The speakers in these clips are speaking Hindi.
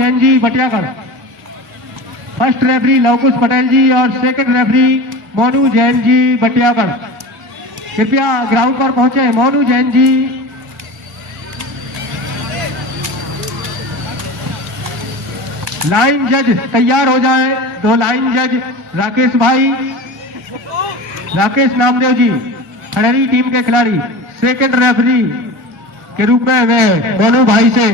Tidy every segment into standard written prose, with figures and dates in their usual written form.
जैन जी बटियागढ़। फर्स्ट रेफरी लवकुश पटेल जी और सेकंड रेफरी मोनू जैन जी बटियागढ़। कृपया ग्राउंड पर पहुंचे मोनू जैन जी। लाइन जज तैयार हो जाए। 2 लाइन जज राकेश भाई, राकेश नामदेव जी खड़ेरी टीम के खिलाड़ी। सेकंड रेफरी के रूप में वे मोनू भाई से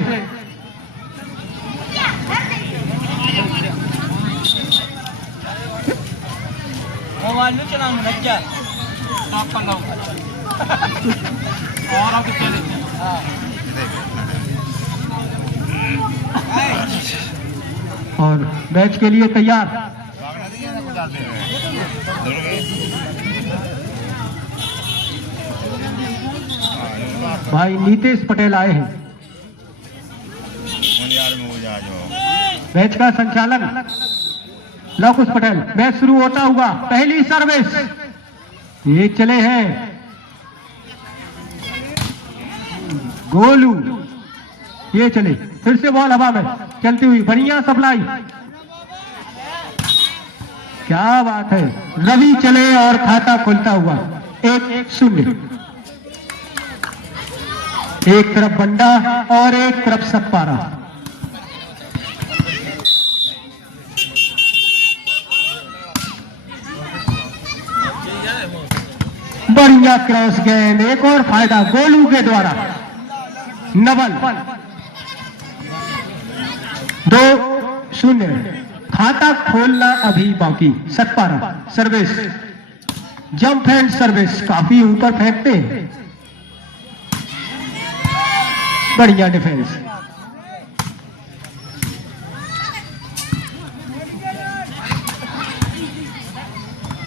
और मैच के लिए तैयार। भाई नीतेश पटेल आए हैं। मैच का संचालन लवकुश पटेल। मैच शुरू होता हुआ पहली सर्विस ये चले हैं गोलू, ये चले फिर से बॉल हवा में चलती हुई बढ़िया सप्लाई। क्या बात है, रवि चले और खाता खुलता हुआ 1-0। एक तरफ बंडा और एक तरफ सतपारा। बढ़िया क्रॉस गेंद, एक और फायदा गोलू के द्वारा। नवल 2-0। खाता खोलना अभी बाकी। सतपारा सर्विस, जंप एंड सर्विस काफी ऊपर फेंकते हैं। बढ़िया डिफेंस।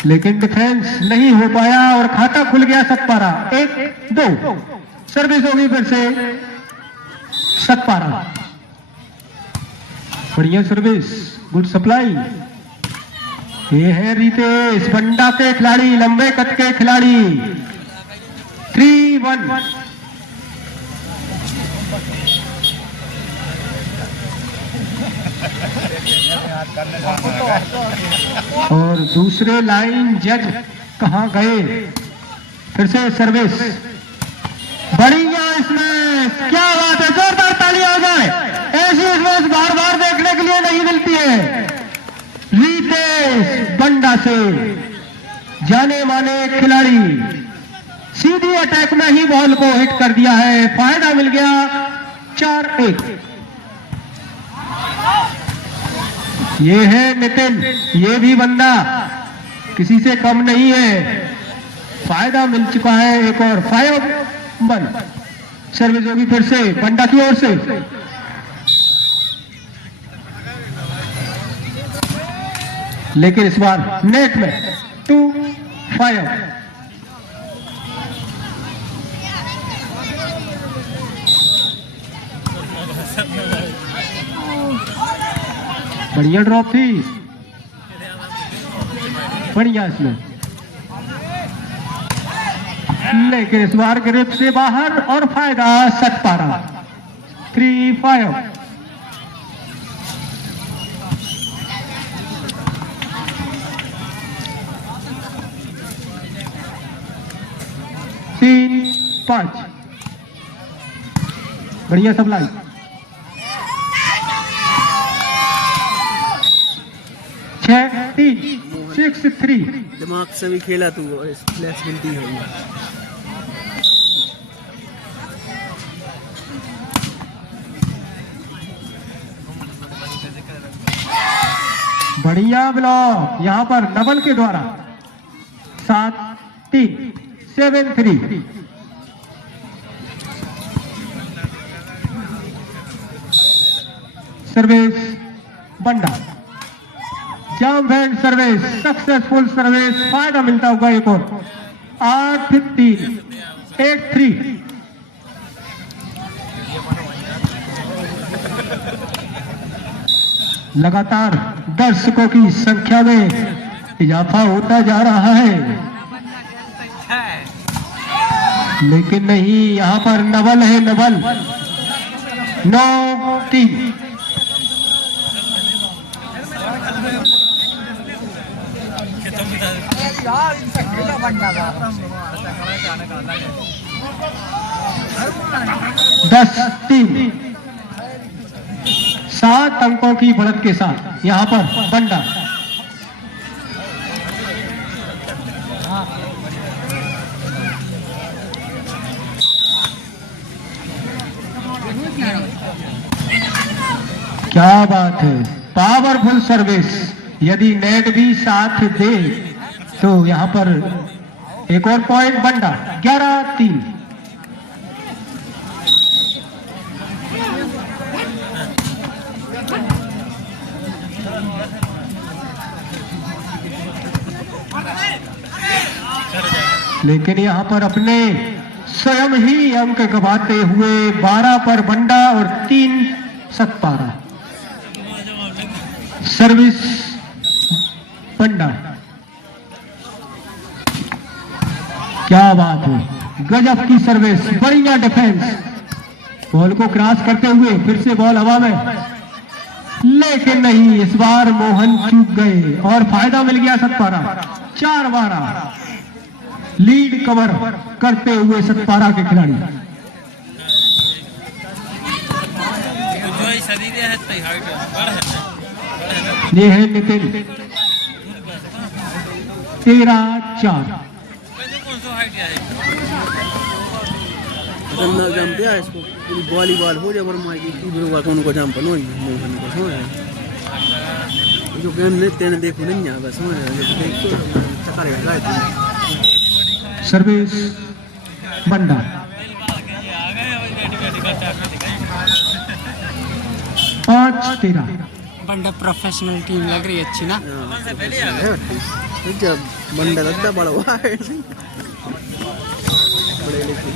लेकिन डिफेंस नहीं हो पाया और खाता खुल गया सतपारा। 1-2 सर्विस होगी फिर से सतपारा। बढ़िया सर्विस, गुड सप्लाई। ये है रितेश बंडा के खिलाड़ी, लंबे कद के खिलाड़ी। 3-1। और दूसरे लाइन जज कहां गए? फिर से सर्विस बढ़िया। इसमें क्या बात है, जोरदार तालियां हो जाए। ऐसी स्मैश बार बार देखने के लिए नहीं मिलती है। रितेश बंडा से जाने माने खिलाड़ी सीधी अटैक में ही बॉल को हिट कर दिया है। फायदा मिल गया 4-1। ये है नितिन, ये भी बंदा किसी से कम नहीं है। फायदा मिल चुका है एक और। 5-1 सर्विस होगी फिर से बंडा की ओर से। लेकिन इस बार नेट में 2-5। बढ़िया ड्रॉप थी, बढ़िया इसमें, लेकिन इस बार ग्रिप से बाहर और फायदा सतपारा। 3-5। तीन 5 बढ़िया सप्लाई। 6-3 6-3। दिमाग से भी खेला तू और फ्लैश गिनती है। बढ़िया ब्लॉक यहां पर नवल के द्वारा। 7-3 7-3। Service Banda, jump and service, successful service. फायदा मिलता होगा एक और। 8-3 8-3। लगातार दर्शकों की संख्या में इजाफा होता जा रहा है, लेकिन नहीं, यहां पर नवल है। नवल 9-3 10-3 7 अंकों की बढ़त के साथ यहाँ पर बंडा। क्या बात है, पावरफुल सर्विस। यदि नेट भी साथ दे तो यहाँ पर एक और पॉइंट बंडा। 11-3। लेकिन यहाँ पर अपने स्वयं ही अंक गंवाते हुए 12 पर बंडा और 3 सतपारा। सर्विस बंडा। क्या बात है, गजब की सर्विस, बढ़िया डिफेंस। बॉल को क्रॉस करते हुए फिर से बॉल हवा में, लेकिन नहीं, इस बार मोहन चूक गए और फायदा मिल गया सतपारा। 4-12 लीड कवर करते हुए सतपारा के खिलाड़ी। ये है नितिन। 13-4। जंप है इसको पूरी वॉलीबॉल हो जाए बरमाई की बिरुवा कौन को जंप नो मोहन को सो है जो गेम ने तेने देखो नहीं है बस हो है देख तो चक्कर लगा। सर्विस बंडा। 5-13। बंडा प्रोफेशनल टीम लग रही है अच्छी ना। जब बंडा लगता बड़ा हुआ है बड़े लेकिन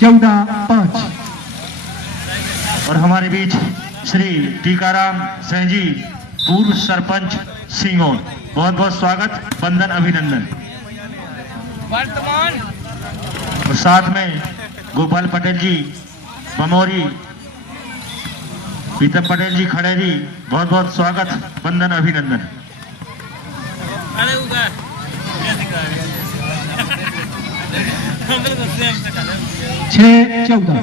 14-5। और हमारे बीच श्री टीकाराम सिंह जी, पूर्व सरपंच सिंगोर, बहुत बहुत स्वागत, वंदन, अभिनंदन। और साथ में गोपाल पटेल जी बमोरी, पीतम पटेल जी खड़ेरी, बहुत बहुत स्वागत, वंदन, अभिनंदन। 6-14।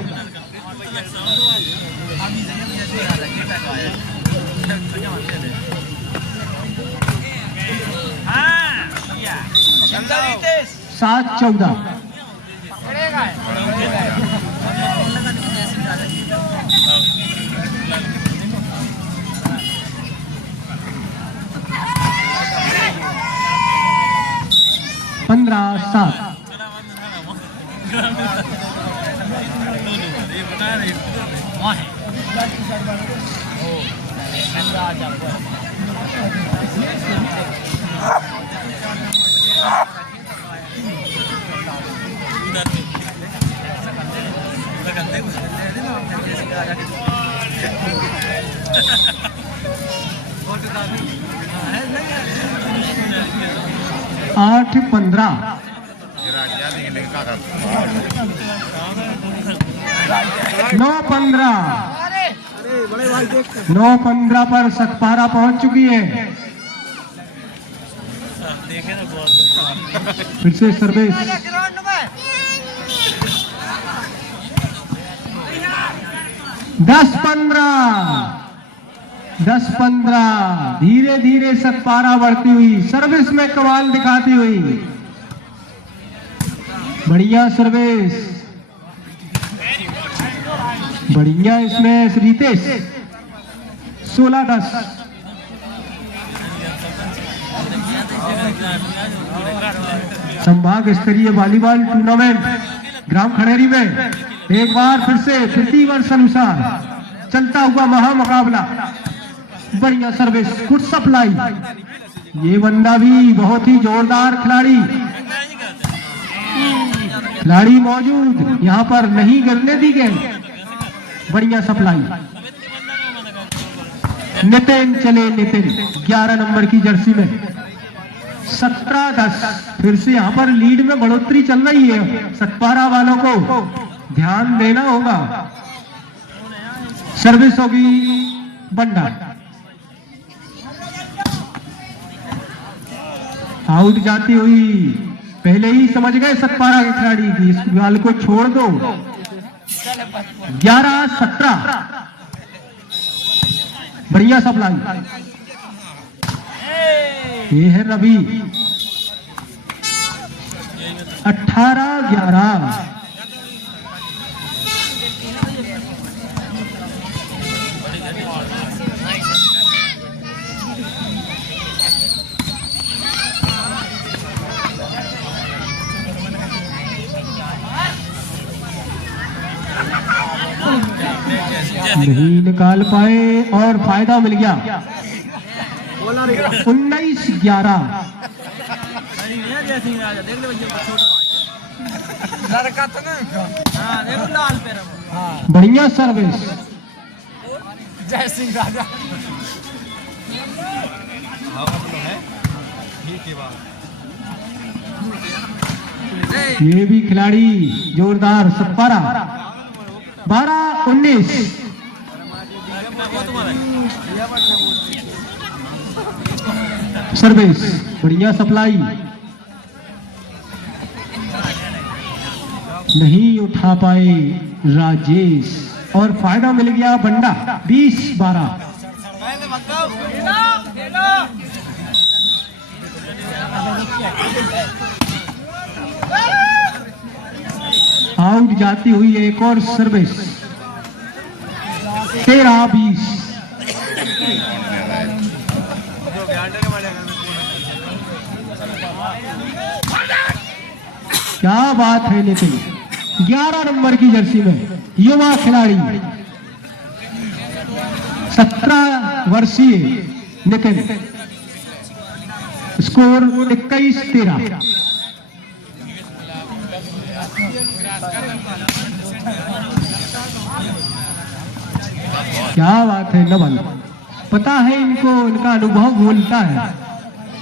सात 14। पंद्रह 7। आठ 15। 9-15। 9-15 पर सतपारा पहुंच चुकी है। फिर से सर्विस। 10-15 धीरे धीरे सतपारा बढ़ती हुई, सर्विस में कमाल दिखाती हुई। बढ़िया सर्विस, बढ़िया इसमें रितेश। 16-10। संभाग स्तरीय वॉलीबॉल टूर्नामेंट ग्राम खड़ेरी में एक बार फिर से प्रति वर्ष अनुसार चलता हुआ महामुकाबला। बढ़िया सर्विस, गुड सप्लाई। ये बंदा भी बहुत ही जोरदार खिलाड़ी मौजूद, यहाँ पर नहीं गिरने दी गई। बढ़िया सप्लाई। नितिन चले, नितिन 11 नंबर की जर्सी में। 17-10। फिर से यहाँ पर लीड में बढ़ोतरी चल रही है, सतपारा वालों को ध्यान देना होगा। सर्विस होगी बंडा। आउट जाती हुई, पहले ही समझ गए सतपारा के खिलाड़ी की इस बॉल को छोड़ दो। 11-17 बढ़िया सप्लाई। ये है रवि। 18-11 नहीं निकाल पाए और फायदा मिल गया। 19-11 बढ़िया सर्विस। जय सिंह राजा। ये भी खिलाड़ी जोरदार। सतपारा 12-19 सर्विस बढ़िया सप्लाई। नहीं उठा पाए राजेश और फायदा मिल गया बंडा। 20-12 आउट जाती हुई एक और सर्विस। 13-20 क्या बात है नितिन। 11 नंबर की जर्सी में युवा खिलाड़ी 17 वर्षीय नितिन। स्कोर 21-13। क्या बात है नवल। पता है इनको, इनका अनुभव बोलता है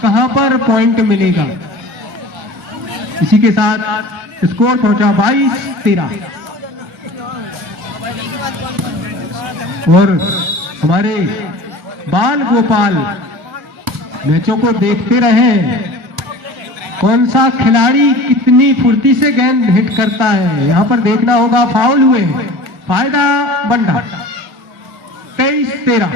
कहां पर पॉइंट मिलेगा। इसी के साथ स्कोर पहुंचा 22-13। और हमारे बाल गोपाल मैचों को देखते रहे, कौन सा खिलाड़ी कितनी फुर्ती से गेंद हिट करता है। यहां पर देखना होगा। फाउल हुए, फायदा बंडा। 23-13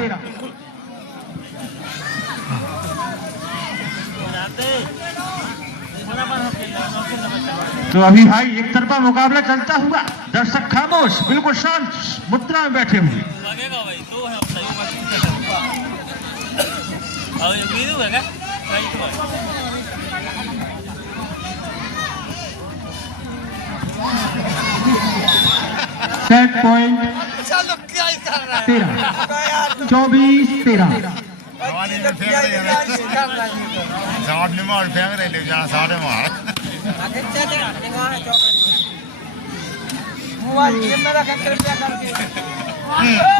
तो अभी भाई एक तरफा मुकाबला चलता हुआ, दर्शक खामोश, बिल्कुल शांत मुद्रा में बैठे हुए। सेट पॉइंट 13 24-13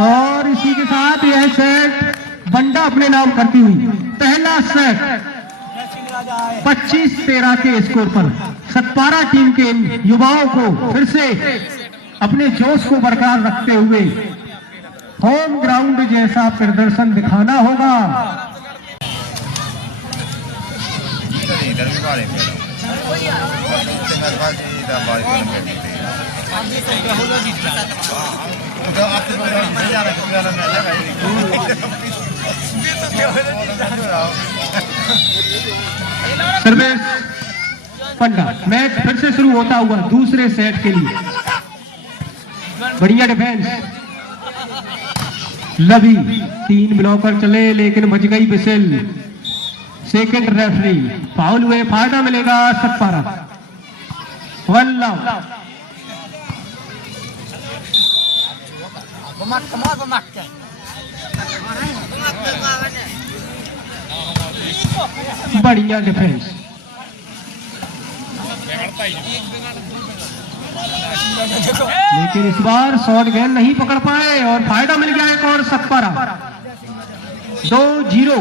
और इसी के साथ यह सेट बंडा अपने नाम करती हुई। पहला सेट 25-13 के स्कोर पर सतपारा टीम के युवाओं को फिर से अपने जोश को बरकरार रखते हुए होम ग्राउंड जैसा प्रदर्शन दिखाना होगा। सर्विस पंडा। मैच फिर से शुरू होता हुआ दूसरे सेट के लिए। बढ़िया डिफेंस। लवी 3 ब्लॉकर चले लेकिन बच गई बिसेल। Second referee. फाउल हुए, फायदा मिलेगा सतपारा। 1 लव। बढ़िया डिफेंस। लेकिन इस बार शॉट गेंद नहीं पकड़ पाए और फायदा मिल गया एक और सतपारा। 2-0।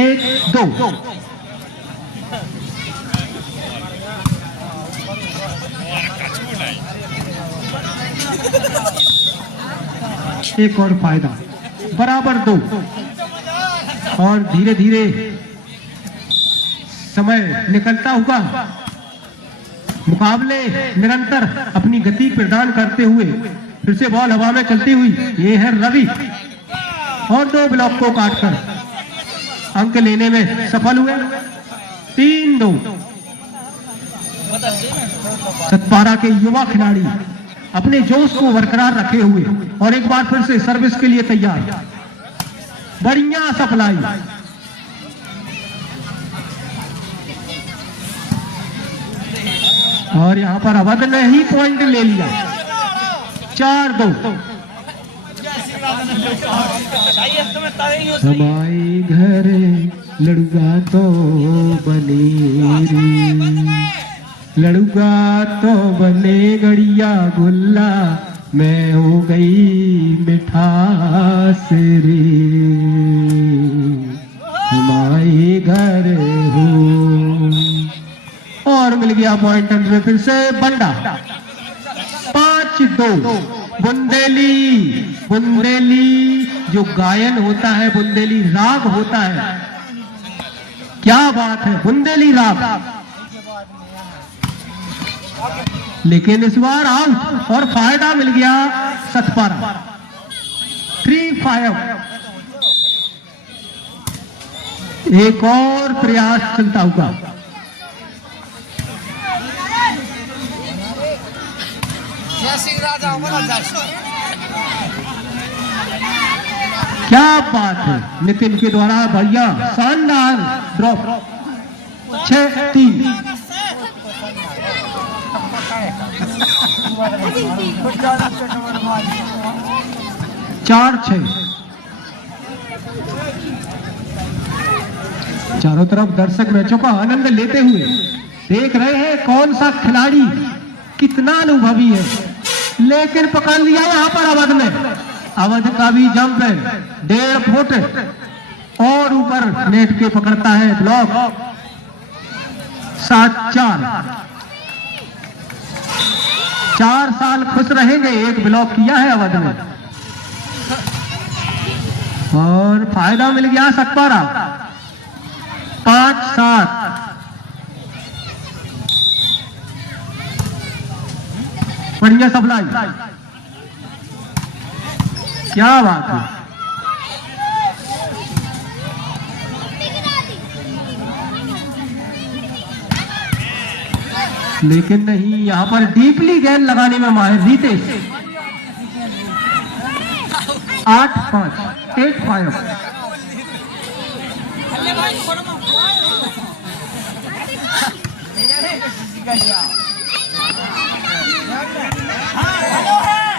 1-2। एक और फायदा, बराबर 2। और धीरे धीरे समय निकलता हुआ मुकाबले निरंतर अपनी गति प्रदान करते हुए फिर से बॉल हवा में चलती हुई, ये है रवि, और 2 ब्लॉक को काटकर अंक लेने में सफल हुए। 3-2। सतपारा के युवा खिलाड़ी अपने जोश को बरकरार रखे हुए और एक बार फिर से सर्विस के लिए तैयार। बढ़िया सप्लाई, और यहां पर अवध ने ही पॉइंट ले लिया। 4-2। हमारे घर लड़ुगा तो बनेरी, लड़ुगा तो बने गड़िया गुल्ला, मैं हो गई मिठास रे, हमारे घर हो। और मिल गया पॉइंट अंत में फिर से बंडा। 5-2। बुंदेली, बुंदेली जो गायन होता है, बुंदेली राग होता है, क्या बात है, बुंदेली राग। लेकिन इस बार आउट और फायदा मिल गया सतपारा। 3-5। एक और प्रयास चलता हुआ। जय सिंह राजा बोला जय सिंह। क्या बात है, नितिन के द्वारा भैया शानदार ड्रॉप। 6-3। 4-6। चारों तरफ दर्शक मैचों का आनंद लेते हुए देख रहे हैं कौन सा खिलाड़ी कितना अनुभवी है। लेकिन पकड़ लिया यहां पर अवध ने। अवध का भी जंप है 1.5 फुट और ऊपर नेट के पकड़ता है ब्लॉक। 7-4। 4 साल खुश रहेंगे, एक ब्लॉक किया है अवध ने और फायदा मिल गया सतपारा। 5-7। बढ़िया सप्लाई, क्या बात है। लेकिन नहीं, यहां पर डीपली गेंद लगाने में माहिर रितेश। 8-5। 8-5।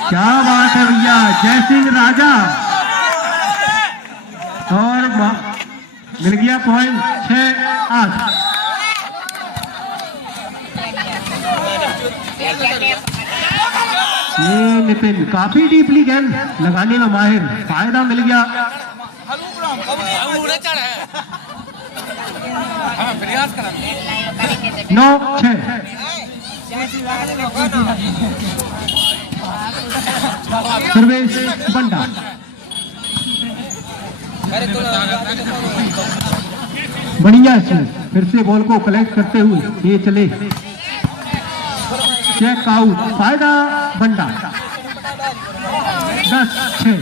क्या बात है भैया, जय सिंह राजा। और मिल गया पॉइंट। 6-8। ये नितिन काफी डीपली गेंद लगाने में माहिर, फायदा मिल गया। 9-6। सर्वेश बंडा। बढ़िया इसमें फिर से बॉल को कलेक्ट करते हुए ये चले। चेक आउट, फायदा बंडा। 10-6।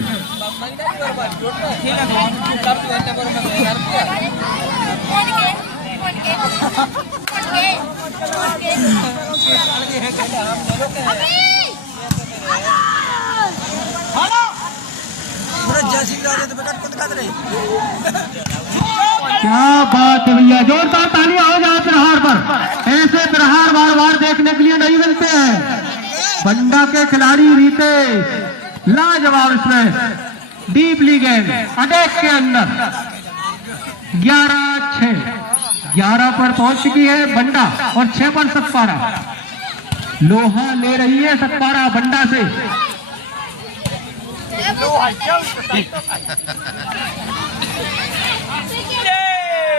क्या बात है भैया, जोरदार तालियां हो जाए प्रहार पर। ऐसे प्रहार बार बार देखने के लिए नहीं मिलते हैं। बंडा के खिलाड़ी रितेश लाजवाब इसमें डीपली गेंद अटैक के अंदर। 11-6। 11 पर पहुंच चुकी है बंडा और 6 पर सतपारा। लोहा ले रही है सतपारा बंडा से।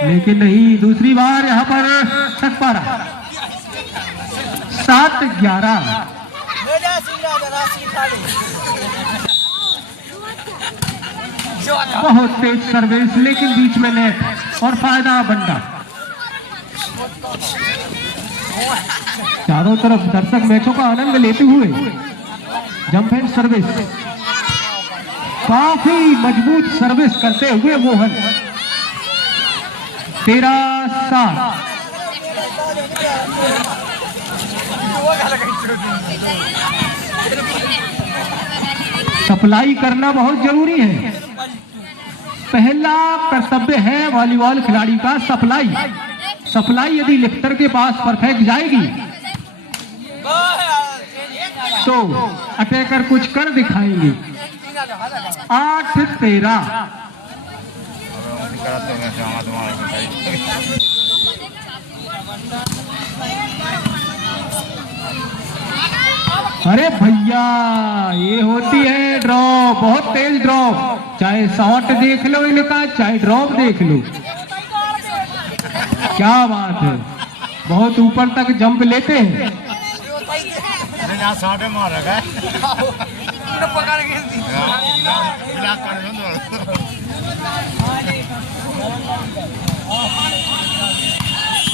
लेकिन नहीं, दूसरी बार यहाँ पर सतपारा 7-11। बहुत तेज सर्विस, लेकिन बीच में नेट और फायदा बंदा। चारों तरफ दर्शक मैचों का आनंद लेते हुए जंप एंड सर्विस, काफी मजबूत सर्विस करते हुए मोहन 13-7। सप्लाई करना बहुत जरूरी है। पहला कर्तव्य है वॉलीबॉल खिलाड़ी का सप्लाई। सप्लाई यदि लिफ्टर के पास परफेक्ट जाएगी तो अटैकर कुछ कर दिखाएंगे। 8-13। अरे भैया, ये होती है ड्रॉप, बहुत तेज ड्रॉप। चाहे शॉट देख लो इनका, चाहे ड्रॉप देख लो। क्या बात है, बहुत ऊपर तक जंप लेते हैं।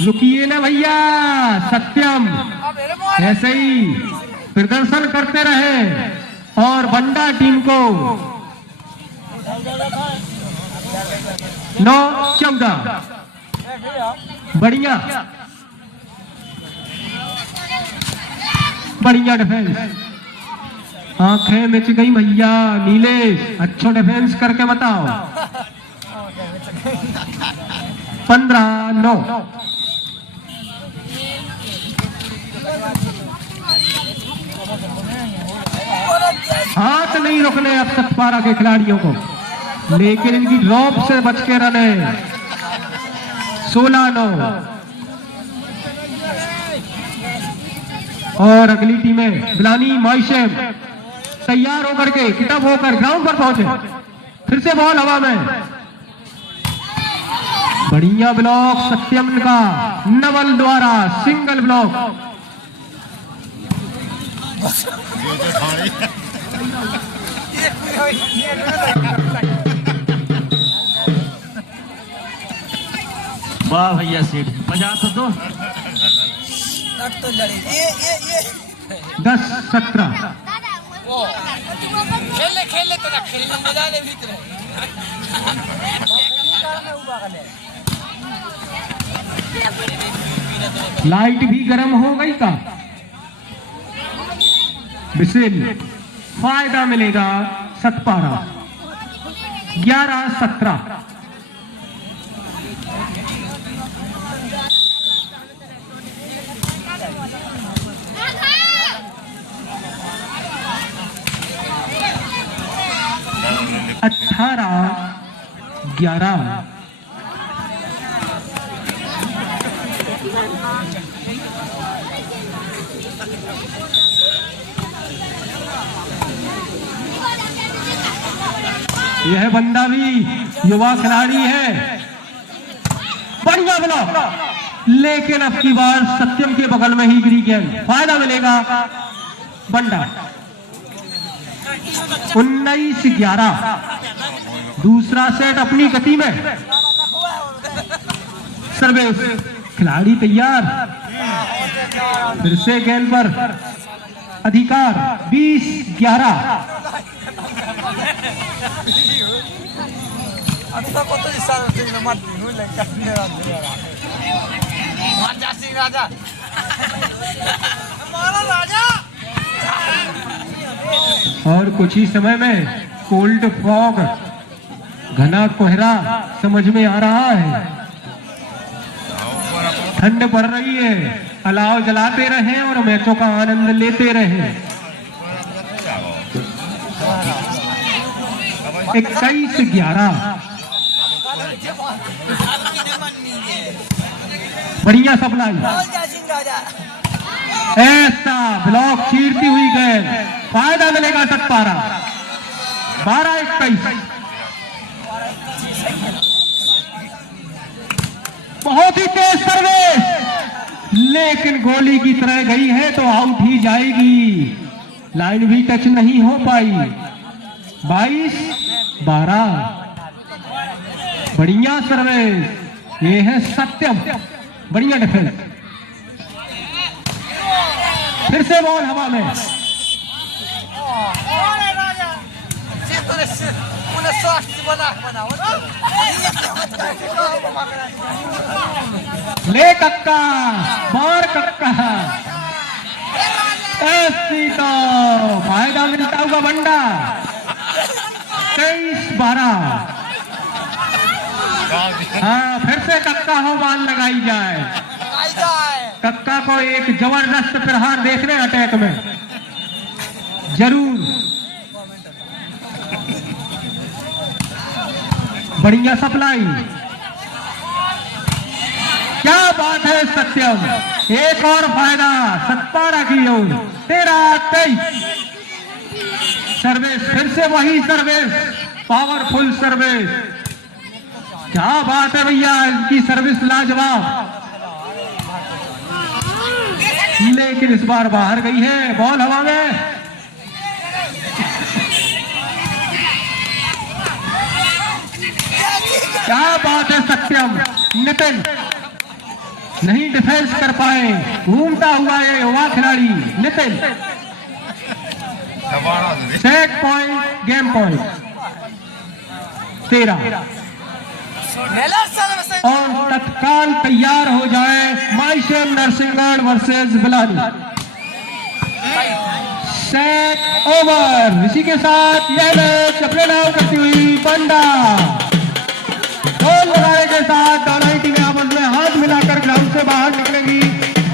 रुकिए ना भैया, सत्यम ऐसे ही प्रदर्शन करते रहे और बंडा टीम को 9-14। बढ़िया बढ़िया डिफेंस। आंखें मिच गई भैया नीलेश, अच्छो डिफेंस करके बताओ। 15-9। हाथ नहीं रोकने अब सतपारा के खिलाड़ियों को, लेकिन इनकी ड्रॉप से बच के रने। 16-9। और अगली टीमें बिलानी माइशेम तैयार होकर के किटअप होकर ग्राउंड पर पहुंचे। फिर से बॉल हवा में, बढ़िया ब्लॉक सत्यम का, नवल द्वारा सिंगल ब्लॉक। वाह भैया सेठ, बजा तो दो। 10-17। खेले तो ना खेलने मजा ले भीतर। लाइट भी गर्म हो गई का बिसिल, फायदा मिलेगा सतपारा 11-17। अठारह 11। यह बंदा भी युवा खिलाड़ी है। बढ़िया ब्लॉक, लेकिन अब की बार सत्यम के बगल में ही गिरी गेंद। फायदा मिलेगा बंडा 19-11। दूसरा सेट अपनी गति में। सर्विस, खिलाड़ी तैयार। फिर से गेंद पर अधिकार। 20-11। और कुछ ही समय में कोल्ड फॉग, घना कोहरा समझ में आ रहा है। ठंड पड़ रही है। अलाव जलाते रहें और मैचों का आनंद लेते रहें। 21-11। बढ़िया सप्लाई, ऐसा ब्लॉक चीरती हुई गेंद। फायदा मिलेगा सतपारा 12-21। बहुत ही तेज सर्विस, लेकिन गोली की तरह गई है तो आउट ही जाएगी। लाइन भी टच नहीं हो पाई। 22-12। बढ़िया सर्विस, ये है सत्यम, बढ़िया डिफेंस। फिर से बॉल हवा में, ले कक्का, मार कक्का, ऐसी तो फायदा मिलता होगा बंडा। 23-12। हाँ, फिर से कक्का हो, बाल लगाई जाए। कक्का को एक जबरदस्त प्रहार देखने अटैक में जरूर। बढ़िया सप्लाई, क्या बात है सत्यम, एक और फायदा 17 की ओर। 13-23। सर्विस, फिर से वही सर्विस, पावरफुल सर्विस। क्या बात है भैया, इनकी सर्विस लाजवाब, लेकिन इस बार बाहर गई है। बॉल हवा में, क्या बात है सत्यम। नितिन नहीं डिफेंस कर पाए, घूमता हुआ ये युवा खिलाड़ी Nitin. Set point, game point. 13। और तत्काल तैयार हो जाए माइशेम Narsinghgarh versus Bilani. Set over. इसी के साथ यह मैच अपने नाम करती हुई बंडा गोल लगाने के साथ दोनों ही टीमें आपस में हाथ मिलाकर ग्राउंड से बाहर निकलेगी।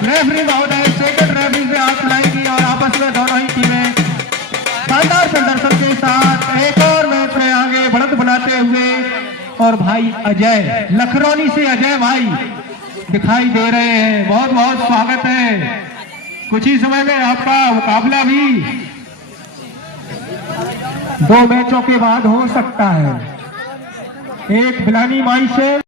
रेफरी महोदय सेकंड रेफरी से हाथ मिलाएगी और आपस में दोनों ही टीमें शानदार प्रदर्शन के साथ एक और मैच में आगे बढ़त बनाते हुए। और भाई अजय लखरौनी से, अजय भाई दिखाई दे रहे हैं, बहुत बहुत स्वागत है। कुछ ही समय में आपका मुकाबला भी 2 मैचों के बाद हो सकता है। एक बिलानी माई से